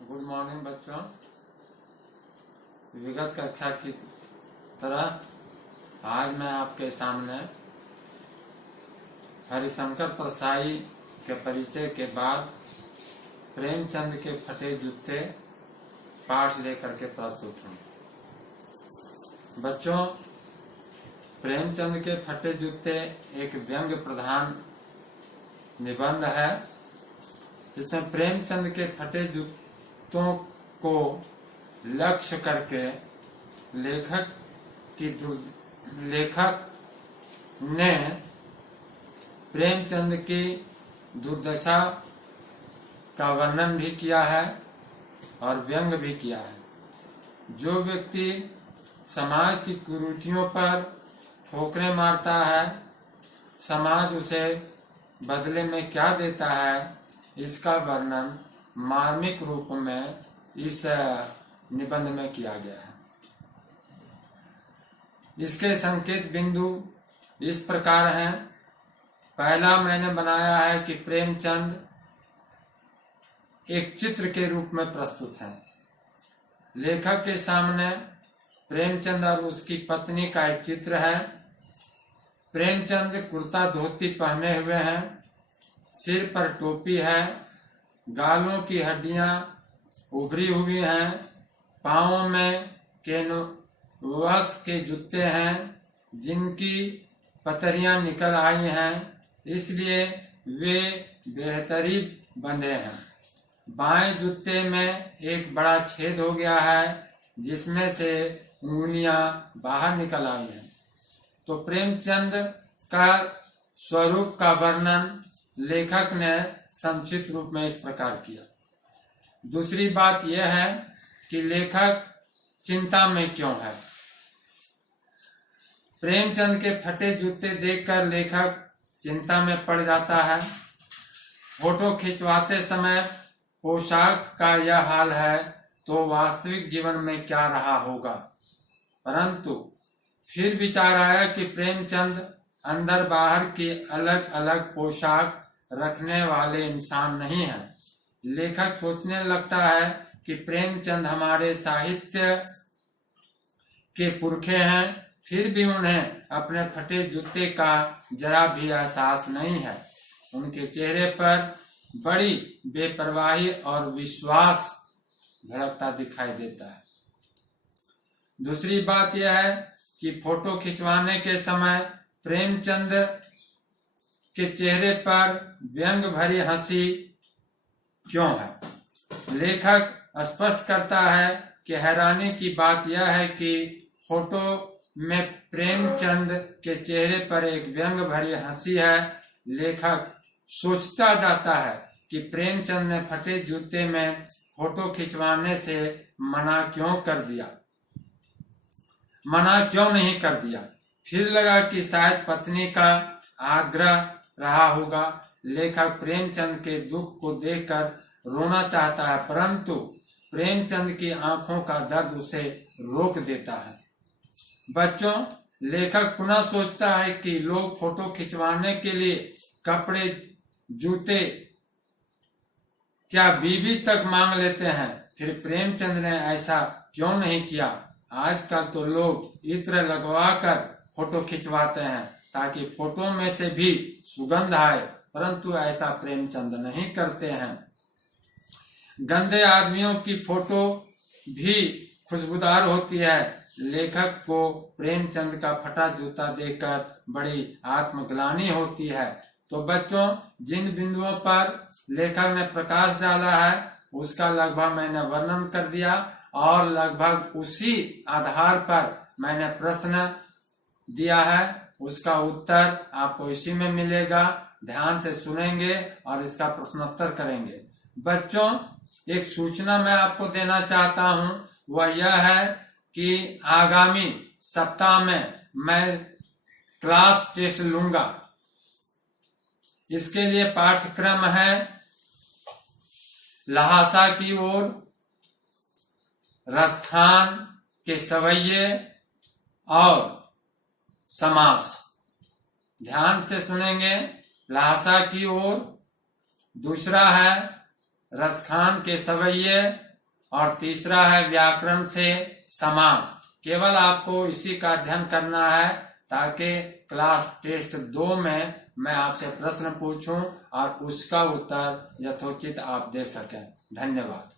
Good morning बच्चों। विगत कक्षा की तरह आज मैं आपके सामने हरिशंकर परसाई के परिचय के बाद प्रेमचंद के फटे जूते पाठ लेकर के प्रस्तुत हूँ। बच्चों, प्रेमचंद के फटे जूते एक व्यंग्य प्रधान निबंध है। इसमें प्रेमचंद के फटे जूतों को लक्ष्य करके लेखक ने प्रेमचंद की दुर्दशा का वर्णन भी किया है और व्यंग भी किया है। जो व्यक्ति समाज की कुरीतियों पर ठोकरें मारता है, समाज उसे बदले में क्या देता है, इसका वर्णन मार्मिक रूप में इस निबंध में किया गया है। इसके संकेत बिंदु इस प्रकार हैं। पहला मैंने बनाया है कि प्रेमचंद एक चित्र के रूप में प्रस्तुत है। लेखक के सामने प्रेमचंद और उसकी पत्नी का एक चित्र है। प्रेमचंद कुर्ता धोती पहने हुए हैं, सिर पर टोपी है, गालों की हड्डियां उभरी हुई हैं, पांवों में कैनवस के जूते हैं जिनकी पतरियां निकल आई हैं, इसलिए वे बेहतरीन बंधे हैं। बाएं जूते में एक बड़ा छेद हो गया है जिसमें से उंगलियां बाहर निकल आई हैं। तो प्रेमचंद का स्वरूप का वर्णन लेखक ने संक्षिप्त रूप में इस प्रकार किया। दूसरी बात यह है कि लेखक चिंता में क्यों है। प्रेमचंद के फटे जूते देखकर लेखक चिंता में पड़ जाता है। फोटो खिंचवाते समय पोशाक का यह हाल है तो वास्तविक जीवन में क्या रहा होगा। परंतु फिर विचार आया कि प्रेमचंद अंदर बाहर की अलग अलग पोशाक रखने वाले इंसान नहीं है। लेखक सोचने लगता है कि प्रेमचंद हमारे साहित्य के पुरखे हैं, फिर भी उन्हें अपने फटे जूते का जरा भी एहसास नहीं है। उनके चेहरे पर बड़ी बेपरवाही और विश्वास झलकता दिखाई देता है। दूसरी बात यह है कि फोटो खिंचवाने के समय प्रेमचंद के चेहरे पर व्यंग भरी हंसी क्यों है। लेखक स्पष्ट करता है कि हैरानी की बात यह है कि फोटो में प्रेमचंद के चेहरे पर एक व्यंग भरी हंसी है। लेखक सोचता जाता है कि प्रेमचंद ने फटे जूते में फोटो खिंचवाने से मना क्यों नहीं कर दिया। फिर लगा कि शायद पत्नी का आग्रह रहा होगा। लेखक प्रेमचंद के दुख को देखकर रोना चाहता है, परंतु प्रेमचंद की आंखों का दर्द उसे रोक देता है। बच्चों, लेखक पुनः सोचता है कि लोग फोटो खिंचवाने के लिए कपड़े, जूते, क्या बीवी तक मांग लेते हैं। फिर प्रेमचंद ने ऐसा क्यों नहीं किया। आजकल तो लोग इत्र लगवाकर फोटो खिंचवाते हैं ताकि फोटो में से भी सुगंध आए, परंतु ऐसा प्रेमचंद नहीं करते हैं। गंदे आदमियों की फोटो भी खुशबूदार होती है। लेखक को प्रेमचंद का फटा जूता देखकर बड़ी आत्मग्लानि होती है। तो बच्चों, जिन बिंदुओं पर लेखक ने प्रकाश डाला है उसका लगभग मैंने वर्णन कर दिया और लगभग उसी आधार पर मैंने प्रश्न दिया है। उसका उत्तर आपको इसी में मिलेगा। ध्यान से सुनेंगे और इसका प्रश्नोत्तर करेंगे। बच्चों, एक सूचना मैं आपको देना चाहता हूं, वह यह है कि आगामी सप्ताह में मैं क्लास टेस्ट लूंगा। इसके लिए पाठ्यक्रम है लहासा की ओर, रसखान के सवैये और समास। ध्यान से सुनेंगे। लहासा की ओर, दूसरा है रसखान के सवैये और तीसरा है व्याकरण से समास। केवल आपको इसी का अध्ययन करना है ताकि क्लास टेस्ट 2 में मैं आपसे प्रश्न पूछूं और उसका उत्तर यथोचित आप दे सकें। धन्यवाद।